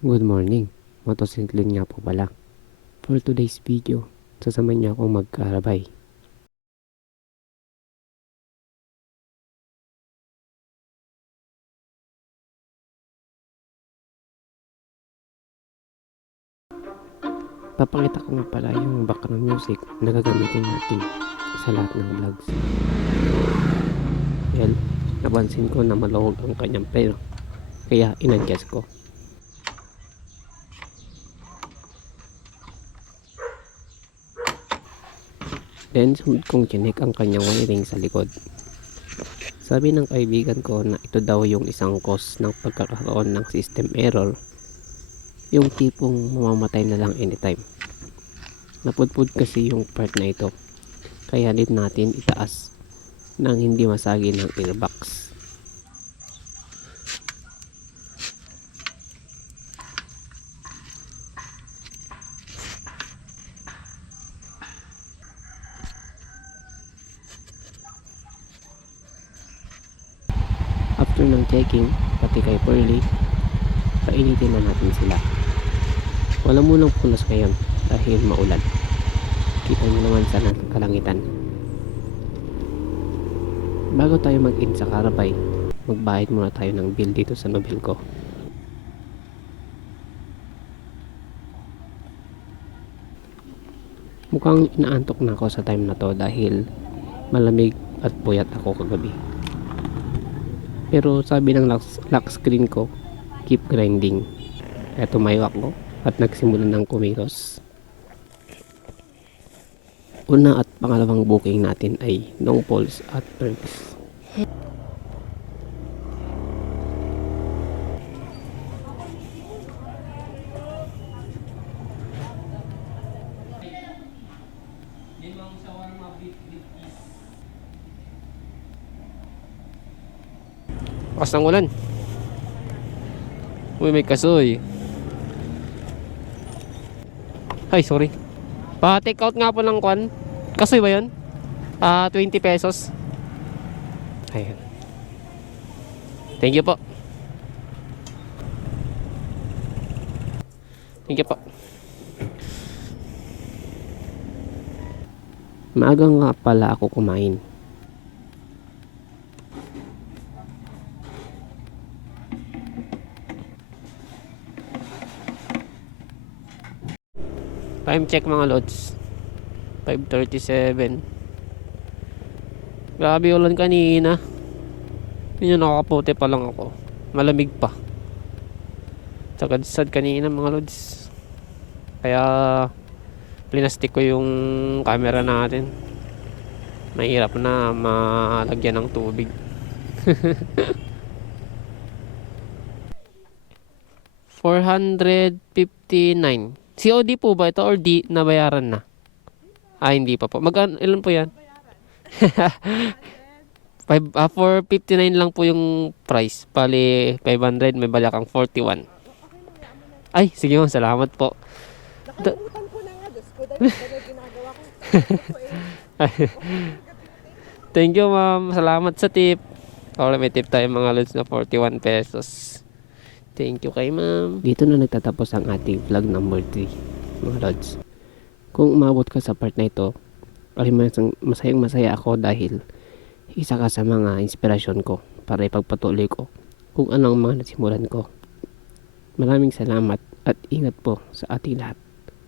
Good morning. Motocycling nga po pala. For today's video, sasama niyo akong magkarabay. Papakita ko nga pala yung background music na gagamitin natin sa lahat ng vlogs. Well, napansin ko na malawag ang kanyang pera. Kaya in-adjust ko. Then, sunod kong chinek ang kanyang wiring sa likod. Sabi ng kaibigan ko na ito daw yung isang cause ng pagkakaroon ng system error. Yung tipong mamamatay na lang anytime. Napudpud kasi yung part na ito. Kaya need natin itaas nang hindi masagi ng airbox. After ng checking, pati kay Pearly, painitin na natin sila. Wala munang punas ngayon dahil maulan. Kita niyo naman sa kalangitan. Bago tayo mag-in sa Karabay, magbayad muna tayo ng bill dito sa Nobel ko. Mukhang inaantok na ako sa time na to dahil malamig at puyat ako kagabi. Pero sabi ng lock, lock screen ko, keep grinding. Kaya tumayo ako at nagsimula ng kumilos. Una at pangalawang booking natin ay long poles at perks. Lakas ng ulan. Uy, may kasoy. Ay, sorry. Pa-take out nga po ng kwan. Kasoy ba yun? Ah, 20 pesos. Ayan. Thank you po. Thank you po. Maaga nga pala ako kumain. Time check mga lods. 5.37. Grabe ulan kanina. Yun nakaputi pa lang ako. Malamig pa. Tagadsad kanina mga lods. Kaya plinastik ko yung camera natin. Mahirap na malagyan ng tubig. Four hundred fifty-nine. COD po ba ito or di nabayaran na? Ah, hindi pa po. Magkano, ilan po yan? Five, ah, 459 lang po yung price. Pali 500, may bala kang 41. Ay, sige ma'am, salamat po. Nakalimutan ko na nga, Diyos ko, dahil ginagawa ko. Thank you ma'am. Salamat sa tip. Okay, may tip tayo mga lods na 41 pesos. Thank you kay ma'am. Dito na nagtatapos ang ating vlog number 3 mga lods. Kung umabot ka sa part na ito, ay masayang masaya ako dahil isa ka sa mga inspirasyon ko para ipagpatuloy ko kung ano ang mga nasimulan ko. Maraming salamat at ingat po sa ating lahat.